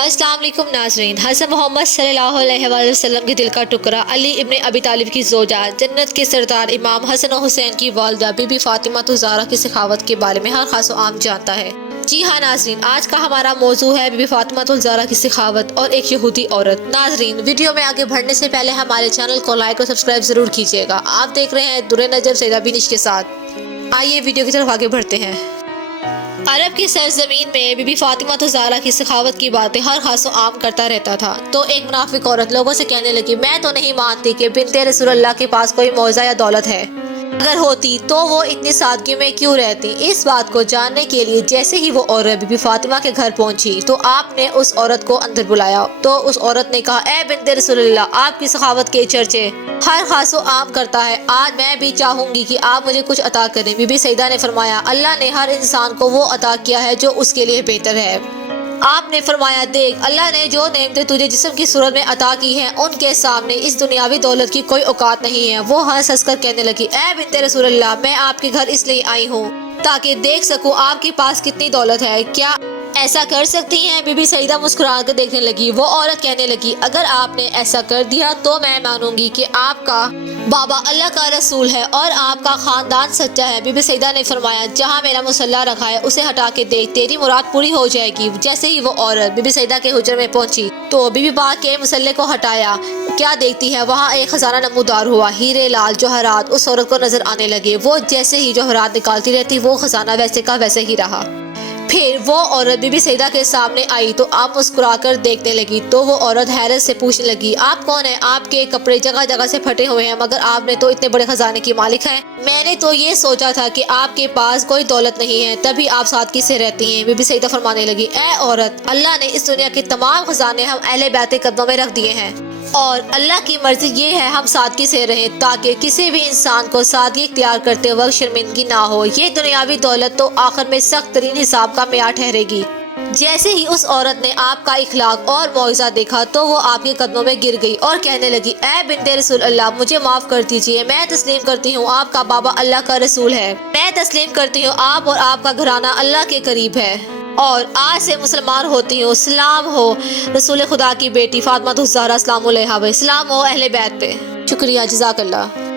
अस्सलाम वालेकुम नाज़रीन। हज़रत मोहम्मद सल्लल्लाहु अलैहि वसल्लम के दिल का टुकड़ा अली इब्ने अबी तालिब की ज़ोजा जन्नत के सरदार इमाम हसन और हुसैन की वालिदा बीबी फातिमा ज़हरा की सखावत के बारे में हर खास आम जानता है। जी हाँ नाज़रीन, आज का हमारा मौजू है बीबी फातिमा ज़हरा की सखावत और एक यहूदी औरत। नाज़रीन, वीडियो में आगे बढ़ने से पहले हमारे चैनल को लाइक और सब्सक्राइब जरूर कीजिएगा। आप देख रहे हैं दुरे नजर सैदा बिनिश के साथ। आइए वीडियो की तरफ आगे बढ़ते हैं। अरब की सरजमीन में बीबी फातिमा ज़हरा की सखावत की बातें हर खास आम करता रहता था। तो एक मुनाफिक औरत लोगों से कहने लगी, मैं तो नहीं मानती कि बिन्ते रसूलुल्लाह के पास कोई मौज़ा या दौलत है। अगर होती तो वो इतनी सादगी में क्यों रहती। इस बात को जानने के लिए जैसे ही वो औरत बीबी फातिमा के घर पहुंची तो आपने उस औरत को अंदर बुलाया। तो उस औरत ने कहा, ए बिन्ते रसूलुल्लाह, आपकी सखावत के चर्चे हर खासो आम करता है। आज मैं भी चाहूंगी कि आप मुझे कुछ अता करें। बीबी सईदा ने फरमाया, अल्लाह ने हर इंसान को वो अता किया है जो उसके लिए बेहतर है। आपने फरमाया, देख, अल्लाह ने जो नेमतें तुझे जिस्म की सूरत में अता की हैं उनके सामने इस दुनियावी दौलत की कोई औकात नहीं है। वो हंस हंस कर कहने लगी, ए बिन्ते रसूलुल्लाह, मैं आपके घर इसलिए आई हूँ ताकि देख सकूं आपके पास कितनी दौलत है। क्या ऐसा कर सकती हैं? बीबी सईदा मुस्कुरा कर देखने लगी। वो औरत कहने लगी, अगर आपने ऐसा कर दिया तो मैं मानूंगी कि आपका बाबा अल्लाह का रसूल है और आपका खानदान सच्चा है। बीबी सईदा ने फरमाया, जहाँ मेरा मुसल्ला रखा है उसे हटा के देख, तेरी मुराद पूरी हो जाएगी। जैसे ही वो औरत बीबी सईदा के हुजर में पहुंची तो बीबी पाक के मुसल्ले को हटाया, क्या देखती है, वहाँ एक खजाना नमूदार हुआ। हीरे लाल जौहरात उस औरत को नजर आने लगे। वो जैसे ही जौहरात निकालती रहती वो खजाना वैसे का वैसे ही रहा। फिर वो औरत बीबी सईदा के सामने आई तो आप मुस्कुरा कर देखने लगी। तो वो औरत हैरत से पूछने लगी, आप कौन है? आपके कपड़े जगह जगह से फटे हुए हैं मगर आपने तो इतने बड़े खजाने की मालिक हैं। मैंने तो ये सोचा था कि आपके पास कोई दौलत नहीं है तभी आप सादगी से रहती हैं। बीबी सईदा फरमाने लगी, ए औरत, अल्लाह ने इस दुनिया के तमाम खजाने हम अहले बैत के कदमों में रख दिए हैं और अल्लाह की मर्जी ये है हम सादगी से रहें ताकि किसी भी इंसान को सादगी इख्तियार करते वक्त शर्मिंदगी ना हो। ये दुनियावी दौलत तो आखिर में सख्त तरीन हिसाब का मेयार ठहरेगी। जैसे ही उस औरत ने आपका इखलाक और मौइज़ा देखा तो वो आपके कदमों में गिर गई और कहने लगी, ए बिन्ते रसूलुल्लाह, मुझे माफ कर दीजिए। मैं तस्लीम करती हूँ आपका बाबा अल्लाह का रसूल है। मैं तस्लीम करती हूँ आप और आपका घराना अल्लाह के करीब है और आज से मुसलमान होती हूँ। सलाम हो रसूल खुदा की बेटी फातिमा ज़हरा, सलाम अलैहा, सलाम हो अहले बैत पे। शुक्रिया, जज़ाकल्लाह।